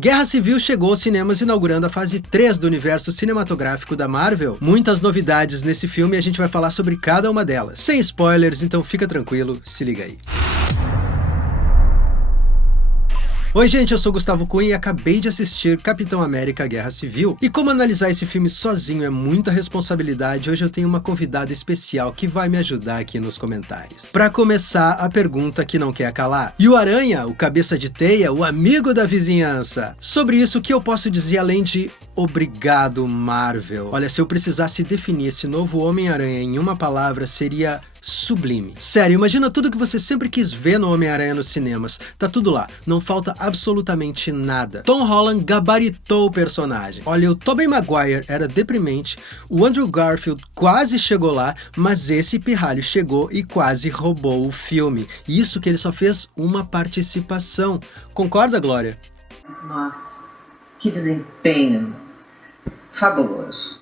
Guerra Civil chegou aos cinemas inaugurando a fase 3 do universo cinematográfico da Marvel. Muitas novidades nesse filme e a gente vai falar sobre cada uma delas. Sem spoilers, então fica tranquilo, se liga aí. Oi gente, eu sou Gustavo Cunha e acabei de assistir Capitão América Guerra Civil. E como analisar esse filme sozinho é muita responsabilidade, hoje eu tenho uma convidada especial que vai me ajudar aqui nos comentários. Pra começar, a pergunta que não quer calar. E o Aranha, o cabeça de teia, o amigo da vizinhança? Sobre isso, o que eu posso dizer além de obrigado, Marvel? Olha, se eu precisasse definir esse novo Homem-Aranha em uma palavra, seria sublime. Sério, imagina tudo que você sempre quis ver no Homem-Aranha nos cinemas. Tá tudo lá, não falta absolutamente nada. Tom Holland gabaritou o personagem. Olha, o Tobey Maguire era deprimente, o Andrew Garfield quase chegou lá, mas esse pirralho chegou e quase roubou o filme. Isso que ele só fez uma participação. Concorda, Glória? Nossa, que desempenho fabuloso.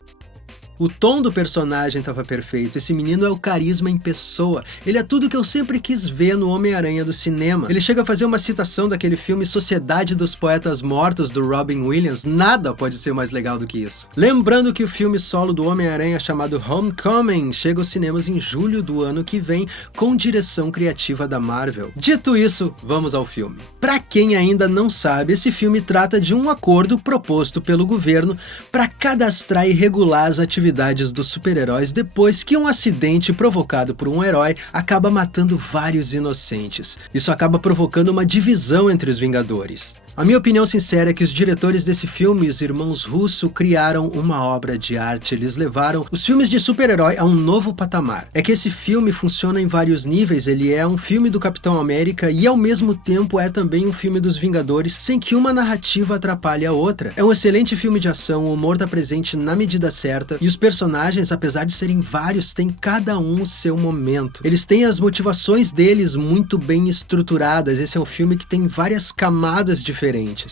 O tom do personagem estava perfeito, esse menino é o carisma em pessoa, ele é tudo que eu sempre quis ver no Homem-Aranha do cinema. Ele chega a fazer uma citação daquele filme Sociedade dos Poetas Mortos, do Robin Williams, nada pode ser mais legal do que isso. Lembrando que o filme solo do Homem-Aranha chamado Homecoming chega aos cinemas em julho do ano que vem, com direção criativa da Marvel. Dito isso, vamos ao filme. Pra quem ainda não sabe, esse filme trata de um acordo proposto pelo governo para cadastrar e regular as atividades dos super-heróis depois que um acidente provocado por um herói acaba matando vários inocentes. Isso acaba provocando uma divisão entre os Vingadores. A minha opinião sincera é que os diretores desse filme, os irmãos Russo, criaram uma obra de arte. Eles levaram os filmes de super-herói a um novo patamar. É que esse filme funciona em vários níveis, ele é um filme do Capitão América e ao mesmo tempo é também um filme dos Vingadores, sem que uma narrativa atrapalhe a outra. É um excelente filme de ação, o humor tá presente na medida certa e os personagens, apesar de serem vários, têm cada um o seu momento. Eles têm as motivações deles muito bem estruturadas. Esse é um filme que tem várias camadas diferentes.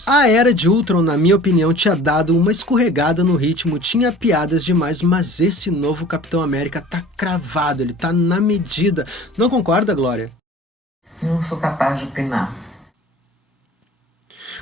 A Era de Ultron, na minha opinião, tinha dado uma escorregada no ritmo, tinha piadas demais, mas esse novo Capitão América tá cravado, ele tá na medida. Não concorda, Glória? Não sou capaz de opinar.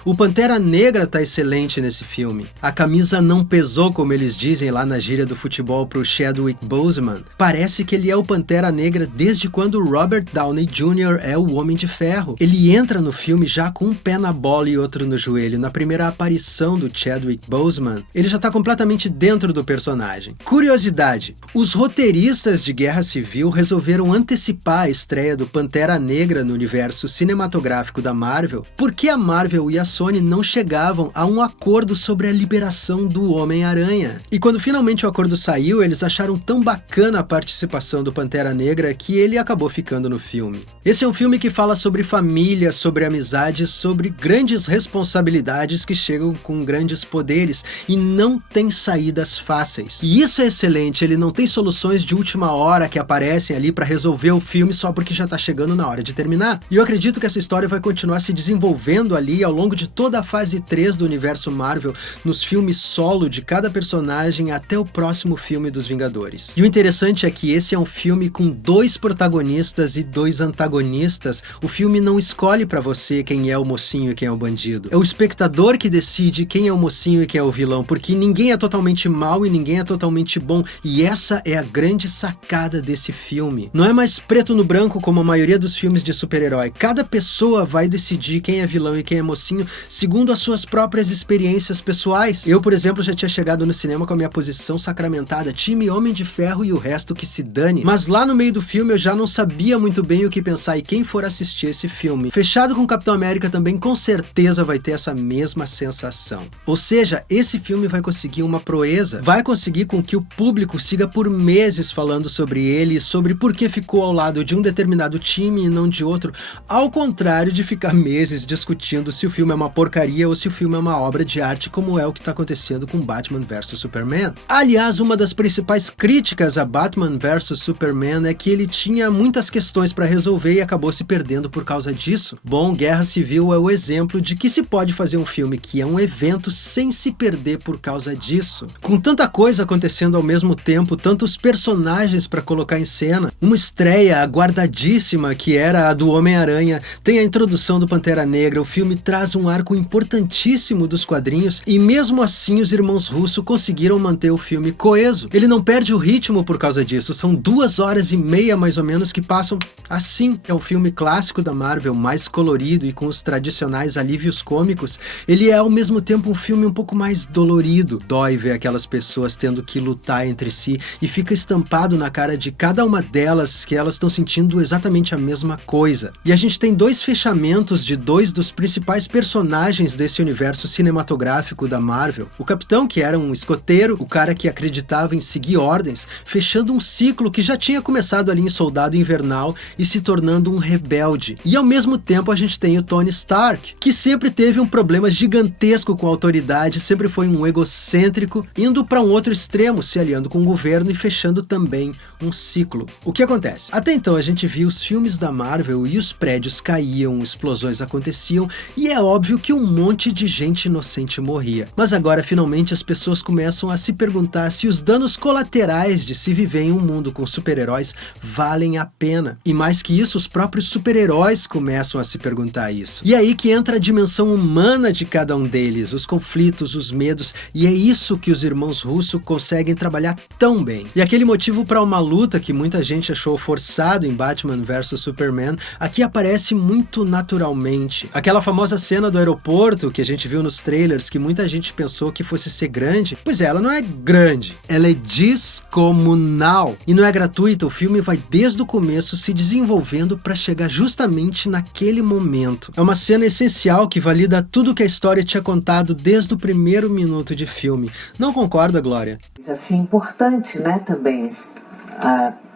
O Pantera Negra tá excelente nesse filme. A camisa não pesou, como eles dizem lá na gíria do futebol pro Chadwick Boseman. Parece que ele é o Pantera Negra desde quando Robert Downey Jr. é o Homem de Ferro. Ele entra no filme já com um pé na bola e outro no joelho. Na primeira aparição do Chadwick Boseman, ele já tá completamente dentro do personagem. Curiosidade, os roteiristas de Guerra Civil resolveram antecipar a estreia do Pantera Negra no universo cinematográfico da Marvel, porque a Marvel e a Sony não chegavam a um acordo sobre a liberação do Homem-Aranha. E quando finalmente o acordo saiu, eles acharam tão bacana a participação do Pantera Negra que ele acabou ficando no filme. Esse é um filme que fala sobre família, sobre amizade, sobre grandes responsabilidades que chegam com grandes poderes e não tem saídas fáceis. E isso é excelente, ele não tem soluções de última hora que aparecem ali para resolver o filme só porque já tá chegando na hora de terminar. E eu acredito que essa história vai continuar se desenvolvendo ali ao longo de toda a fase 3 do universo Marvel, nos filmes solo de cada personagem até o próximo filme dos Vingadores. E o interessante é que esse é um filme com 2 protagonistas e 2 antagonistas. O filme não escolhe pra você quem é o mocinho e quem é o bandido. É o espectador que decide quem é o mocinho e quem é o vilão, porque ninguém é totalmente mal e ninguém é totalmente bom. E essa é a grande sacada desse filme. Não é mais preto no branco como a maioria dos filmes de super-herói. Cada pessoa vai decidir quem é vilão e quem é mocinho segundo as suas próprias experiências pessoais. Eu, por exemplo, já tinha chegado no cinema com a minha posição sacramentada, time Homem de Ferro e o resto que se dane. Mas lá no meio do filme eu já não sabia muito bem o que pensar e quem for assistir esse filme, fechado com Capitão América também com certeza vai ter essa mesma sensação. Ou seja, esse filme vai conseguir uma proeza, vai conseguir com que o público siga por meses falando sobre ele, sobre por que ficou ao lado de um determinado time e não de outro, ao contrário de ficar meses discutindo se o filme é uma porcaria ou se o filme é uma obra de arte, como é o que está acontecendo com Batman vs Superman. Aliás, uma das principais críticas a Batman vs Superman é que ele tinha muitas questões para resolver e acabou se perdendo por causa disso. Bom, Guerra Civil é o exemplo de que se pode fazer um filme que é um evento sem se perder por causa disso. Com tanta coisa acontecendo ao mesmo tempo, tantos personagens para colocar em cena, uma estreia aguardadíssima que era a do Homem-Aranha, tem a introdução do Pantera Negra, o filme traz um arco importantíssimo dos quadrinhos, e mesmo assim os irmãos Russo conseguiram manter o filme coeso. Ele não perde o ritmo por causa disso, são 2h30 mais ou menos que passam assim. É o filme clássico da Marvel, mais colorido e com os tradicionais alívios cômicos. Ele é ao mesmo tempo um filme um pouco mais dolorido. Dói ver aquelas pessoas tendo que lutar entre si, e fica estampado na cara de cada uma delas que elas estão sentindo exatamente a mesma coisa. E a gente tem dois fechamentos de dois dos principais personagens desse universo cinematográfico da Marvel. O Capitão, que era um escoteiro, o cara que acreditava em seguir ordens, fechando um ciclo que já tinha começado ali em Soldado Invernal e se tornando um rebelde. E ao mesmo tempo a gente tem o Tony Stark, que sempre teve um problema gigantesco com a autoridade, sempre foi um egocêntrico, indo para um outro extremo, se aliando com o governo e fechando também um ciclo. O que acontece? Até então a gente viu os filmes da Marvel e os prédios caíam, explosões aconteciam, e é óbvio que um monte de gente inocente morria. Mas agora finalmente as pessoas começam a se perguntar se os danos colaterais de se viver em um mundo com super-heróis valem a pena. E mais que isso, os próprios super-heróis começam a se perguntar isso. E é aí que entra a dimensão humana de cada um deles, os conflitos, os medos, e é isso que os irmãos Russo conseguem trabalhar tão bem. E aquele motivo para uma luta que muita gente achou forçado em Batman vs Superman, aqui aparece muito naturalmente. Aquela famosa cena do aeroporto que a gente viu nos trailers, que muita gente pensou que fosse ser grande, pois é, ela não é grande, ela é descomunal. E não é gratuita, o filme vai desde o começo se desenvolvendo para chegar justamente naquele momento. É uma cena essencial que valida tudo que a história tinha contado desde o primeiro minuto de filme. Não concorda, Glória? Assim, importante, né, também,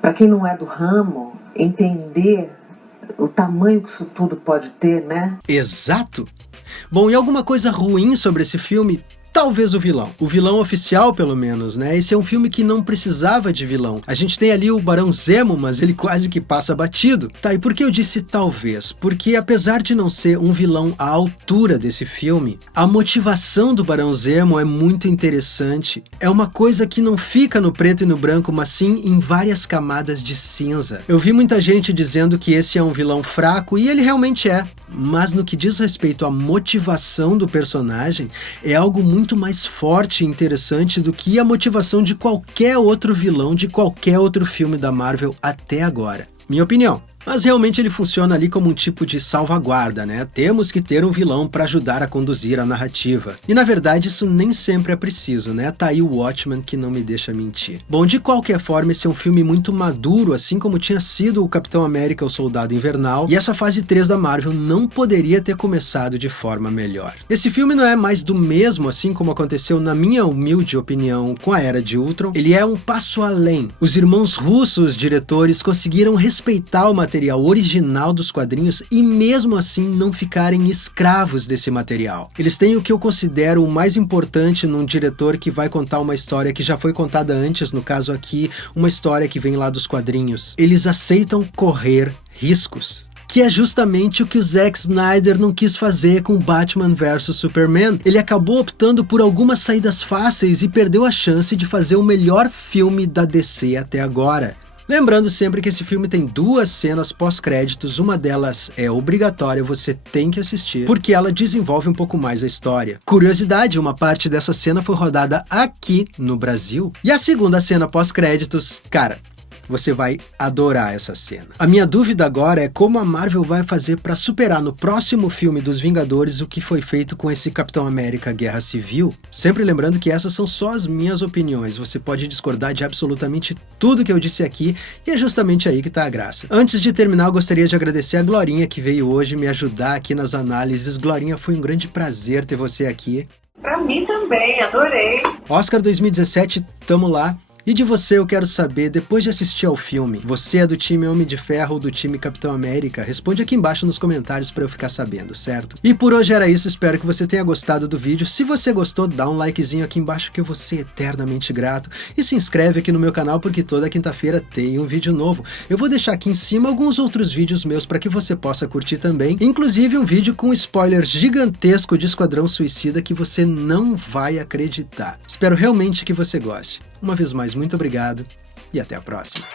para quem não é do ramo, entender o tamanho que isso tudo pode ter, né? Exato! Bom, e alguma coisa ruim sobre esse filme? Talvez o vilão. O vilão oficial, pelo menos, né? Esse é um filme que não precisava de vilão. A gente tem ali o Barão Zemo, mas ele quase que passa batido. Tá, e por que eu disse talvez? Porque apesar de não ser um vilão à altura desse filme, a motivação do Barão Zemo é muito interessante. É uma coisa que não fica no preto e no branco, mas sim em várias camadas de cinza. Eu vi muita gente dizendo que esse é um vilão fraco, e ele realmente é. Mas no que diz respeito à motivação do personagem, é algo muito mais forte e interessante do que a motivação de qualquer outro vilão de qualquer outro filme da Marvel até agora. Minha opinião. Mas realmente ele funciona ali como um tipo de salvaguarda, né? Temos que ter um vilão para ajudar a conduzir a narrativa. E na verdade isso nem sempre é preciso, né? Tá aí o Watchmen que não me deixa mentir. Bom, de qualquer forma, esse é um filme muito maduro, assim como tinha sido o Capitão América, o Soldado Invernal, e essa fase 3 da Marvel não poderia ter começado de forma melhor. Esse filme não é mais do mesmo, assim como aconteceu, na minha humilde opinião, com a Era de Ultron. Ele é um passo além. Os irmãos Russo, os diretores, conseguiram respeitar o material original dos quadrinhos e mesmo assim não ficarem escravos desse material. Eles têm o que eu considero o mais importante num diretor que vai contar uma história que já foi contada antes, no caso aqui, uma história que vem lá dos quadrinhos. Eles aceitam correr riscos. Que é justamente o que o Zack Snyder não quis fazer com Batman vs Superman. Ele acabou optando por algumas saídas fáceis e perdeu a chance de fazer o melhor filme da DC até agora. Lembrando sempre que esse filme tem 2 cenas pós-créditos, uma delas é obrigatória, você tem que assistir, porque ela desenvolve um pouco mais a história. Curiosidade, uma parte dessa cena foi rodada aqui no Brasil. E a segunda cena pós-créditos, cara, você vai adorar essa cena. A minha dúvida agora é como a Marvel vai fazer para superar no próximo filme dos Vingadores o que foi feito com esse Capitão América Guerra Civil. Sempre lembrando que essas são só as minhas opiniões, você pode discordar de absolutamente tudo que eu disse aqui, e é justamente aí que tá a graça. Antes de terminar, eu gostaria de agradecer a Glorinha que veio hoje me ajudar aqui nas análises. Glorinha, foi um grande prazer ter você aqui. Pra mim também, adorei. Oscar 2017, tamo lá. E de você eu quero saber, depois de assistir ao filme, você é do time Homem de Ferro ou do time Capitão América? Responde aqui embaixo nos comentários para eu ficar sabendo, certo? E por hoje era isso, espero que você tenha gostado do vídeo. Se você gostou, dá um likezinho aqui embaixo que eu vou ser eternamente grato. E se inscreve aqui no meu canal porque toda quinta-feira tem um vídeo novo. Eu vou deixar aqui em cima alguns outros vídeos meus para que você possa curtir também. Inclusive um vídeo com um spoiler gigantesco de Esquadrão Suicida que você não vai acreditar. Espero realmente que você goste. Uma vez mais, muito obrigado e até a próxima.